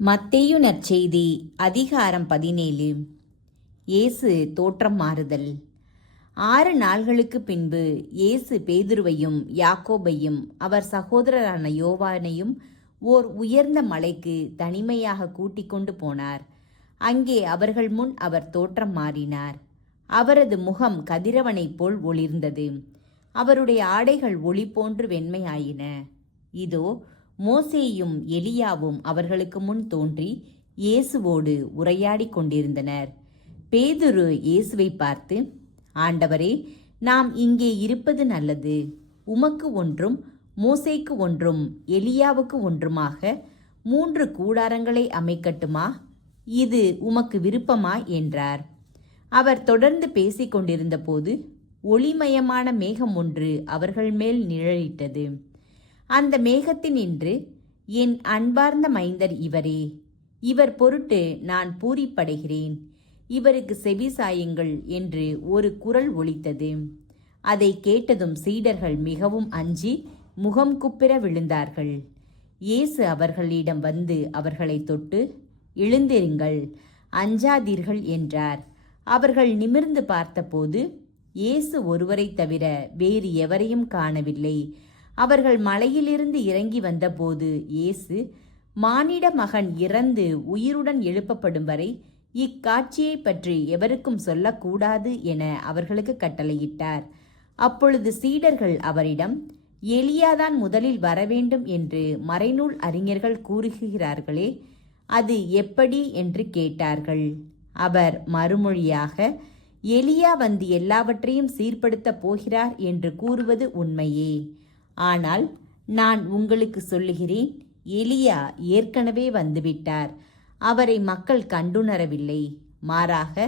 மத்தேயு நற்செய்தி அதிகாரம் 17. இயேசு தோற்றம் மாறுதல். 6 நாள்களுக்கு பின்பு இயேசு பேதுருவையும் யாக்கோபையும் அவர் சகோதரரான யோவானையும் ஓர் உயர்ந்த மலைக்கு தனிமையாக கூட்டிக் கொண்டு போனார். அங்கே அவர்கள் முன் அவர் தோற்றம் மாறினார். அவரது முகம் கதிரவனைப் போல் ஒளிர்ந்தது. அவருடைய ஆடைகள் ஒளி போன்று வெண்மையாயின. இதோ, மோசேயும் எலியாவும் அவர்களுக்கு முன் தோன்றி இயேசுவோடு உரையாடி கொண்டிருந்தனர். பேதுரு இயேசுவை பார்த்து, ஆண்டவரே, நாம் இங்கே இருப்பது நல்லது. உமக்கு ஒன்றும், மோசேக்கு ஒன்றும், எலியாவுக்கு ஒன்றுமாக 3 கூடாரங்களை அமைக்கட்டுமா? இது உமக்கு விருப்பமா என்றார். அவர் தொடர்ந்து பேசிக் கொண்டிருந்த போது ஒளிமயமான மேகம் ஒன்று அவர்கள் மேல் நிழலிட்டது. அந்த மேகத்தினின்று, என் அன்பார்ந்த மைந்தர் இவரே, இவர் பொருட்டு நான் பூரிப்படைகிறேன், இவருக்கு செவி சாயுங்கள் என்று ஒரு குரல் ஒலித்தது. அதை கேட்டதும் சீடர்கள் மிகவும் அஞ்சி முகம் குப்பிர விழுந்தார்கள். இயேசு அவர்களிடம் வந்து அவர்களை தொட்டு, எழுந்திருங்கள், அஞ்சாதீர்கள் என்றார். அவர்கள் நிமிர்ந்து பார்த்தபோது இயேசு ஒருவரை தவிர வேறு எவரையும் காணவில்லை. அவர்கள் மலையிலிருந்து இறங்கி வந்தபோது இயேசு, மானிட மகன் இறந்து உயிருடன் எழுப்பப்படும் வரை இக்காட்சியை பற்றி எவருக்கும் சொல்லக்கூடாது என அவர்களுக்கு கட்டளையிட்டார். அப்பொழுது சீடர்கள் அவரிடம், எலியாதான் முதலில் வரவேண்டும் என்று மறைநூல் அறிஞர்கள் கூறுகிறார்களே, அது எப்படி என்று கேட்டார்கள். அவர் மறுமொழியாக, எலியா வந்து எல்லாவற்றையும் சீர்படுத்தப் போகிறார் என்று கூறுவது உண்மையே. ஆனால் நான் உங்களுக்கு சொல்லுகிறேன், எலியா ஏற்கனவே வந்துவிட்டார். அவரை மக்கள் கண்டுணரவில்லை. மாறாக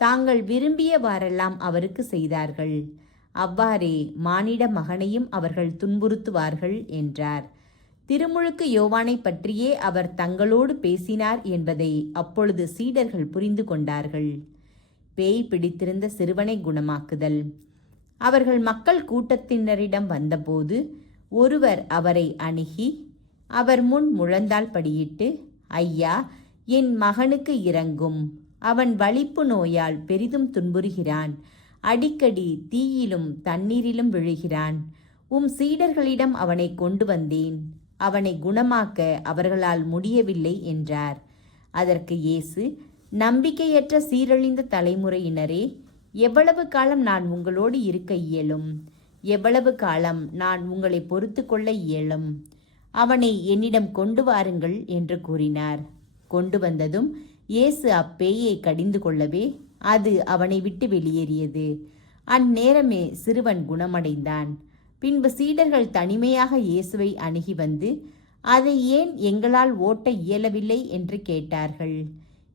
தாங்கள் விரும்பியவாறெல்லாம் அவருக்கு செய்தார்கள். அவ்வாறே மானிட மகனையும் அவர்கள் துன்புறுத்துவார்கள் என்றார். திருமுழுக்கு யோவானை பற்றியே அவர் தங்களோடு பேசினார் என்பதை அப்பொழுது சீடர்கள் புரிந்து கொண்டார்கள். பேய் பிடித்திருந்த சிறுவனை குணமாக்குதல். அவர்கள் மக்கள் கூட்டத்தினரிடம் வந்தபோது ஒருவர் அவரை அணுகி அவர் முன் முழந்தாள் படியிட்டு, ஐயா, என் மகனுக்கு இரங்கும். அவன் வலிப்பு நோயால் பெரிதும் துன்புறுகிறான். அடிக்கடி தீயிலும் தண்ணீரிலும் விழுகிறான். உம் சீடர்களிடம் அவனை கொண்டு வந்தேன். அவனை குணமாக்க அவர்களால் முடியவில்லை என்றார். அதற்கு இயேசு, நம்பிக்கையற்ற சீரழிந்த தலைமுறையினரே, எவ்வளவு காலம் நான் உங்களோடு இருக்க இயலும்? எவ்வளவு காலம் நான் உங்களை பொறுத்து கொள்ள இயலும்? அவனை என்னிடம் கொண்டு வாருங்கள் என்று கூறினார். கொண்டு வந்ததும் இயேசு அப்பேயை கடிந்து கொள்ளவே அது அவனை விட்டு வெளியேறியது. அந்நேரமே சிறுவன் குணமடைந்தான். பின்பு சீடர்கள் தனிமையாக இயேசுவை அணுகி வந்து, அதை ஏன் எங்களால் ஓட்ட இயலவில்லை என்று கேட்டார்கள்.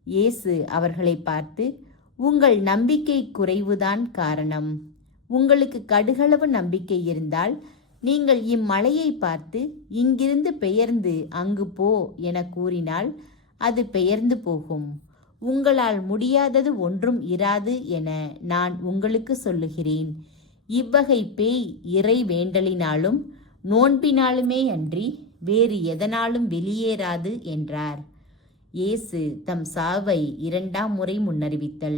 இயேசு அவர்களை பார்த்து, உங்கள் நம்பிக்கை குறைவுதான் காரணம். உங்களுக்கு கடுகளவு நம்பிக்கை இருந்தால் நீங்கள் இம்மலையை பார்த்து, இங்கிருந்து பெயர்ந்து அங்கு போ என கூறினால் அது பெயர்ந்து போகும். உங்களால் முடியாதது ஒன்றும் இராது என நான் உங்களுக்கு சொல்லுகிறேன். இவ்வகை பேய் இறை வேண்டலினாலும் நோன்பினாலுமே அன்றி வேறு எதனாலும் வெளியேறாது என்றார். இயேசு தம் சாவை 2ஆம் முறை முன்னறிவித்தல்.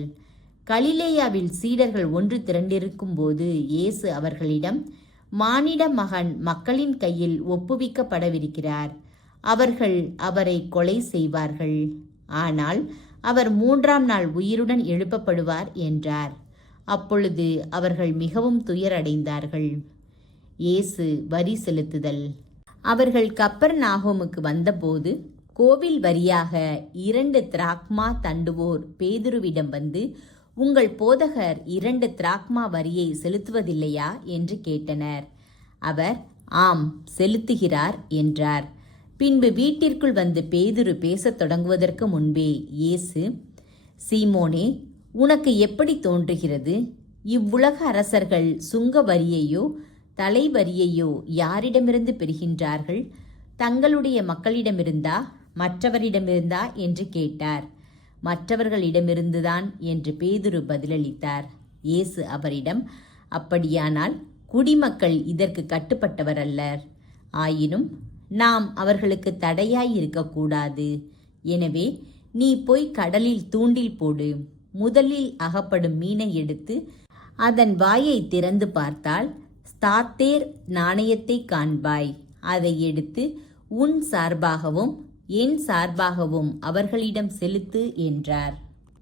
கலிலேயாவில் சீடர்கள் ஒன்று திரண்டிருக்கும் போது இயேசு அவர்களிடம், மானிட மகன் மக்களின் கையில் ஒப்புவிக்கப்படவிருக்கிறார். அவர்கள் அவரை கொலை செய்வார்கள். ஆனால் அவர் 3ஆம் நாள் உயிருடன் எழுப்பப்படுவார் என்றார். அப்பொழுது அவர்கள் மிகவும் துயரடைந்தார்கள். இயேசு வரி செலுத்துதல். அவர்கள் கப்பர்நாகூமுக்கு வந்தபோது கோவில் வரியாக 2 திராக்மா தண்டுவோர் பேதுருவிடம் வந்து, உங்கள் போதகர் 2 திராக்மா வரியை செலுத்துவதில்லையா என்று கேட்டனர். அவர், ஆம், செலுத்துகிறார் என்றார். பின்பு வீட்டிற்குள் வந்து பேதுரு பேசத் தொடங்குவதற்கு முன்பே இயேசு, சீமோனே, உனக்கு எப்படி தோன்றுகிறது? இவ்வுலக அரசர்கள் சுங்க வரியையோ தலைவரியையோ யாரிடமிருந்து பெறுகின்றார்கள்? தங்களுடைய மக்களிடமிருந்தா மற்றவரிடமிருந்தா என்று கேட்டார். மற்றவர்களிடமிருந்துதான் என்று பேதுரு பதிலளித்தார். இயேசு அவரிடம், அப்படியானால் குடிமக்கள் இதற்கு கட்டுப்பட்டவர் அல்லர். ஆயினும் நாம் அவர்களுக்கு தடையாய் இருக்கக்கூடாது. எனவே நீ போய் கடலில் தூண்டில் போடு. முதலில் அகப்படும் மீனை எடுத்து அதன் வாயை திறந்து பார்த்தால் ஸ்தாத்தேர் நாணயத்தை காண்பாய். அதை எடுத்து உன் சார்பாகவும் என் சார்பாகவும் அவர்களிடம் செலுத்து என்றார்.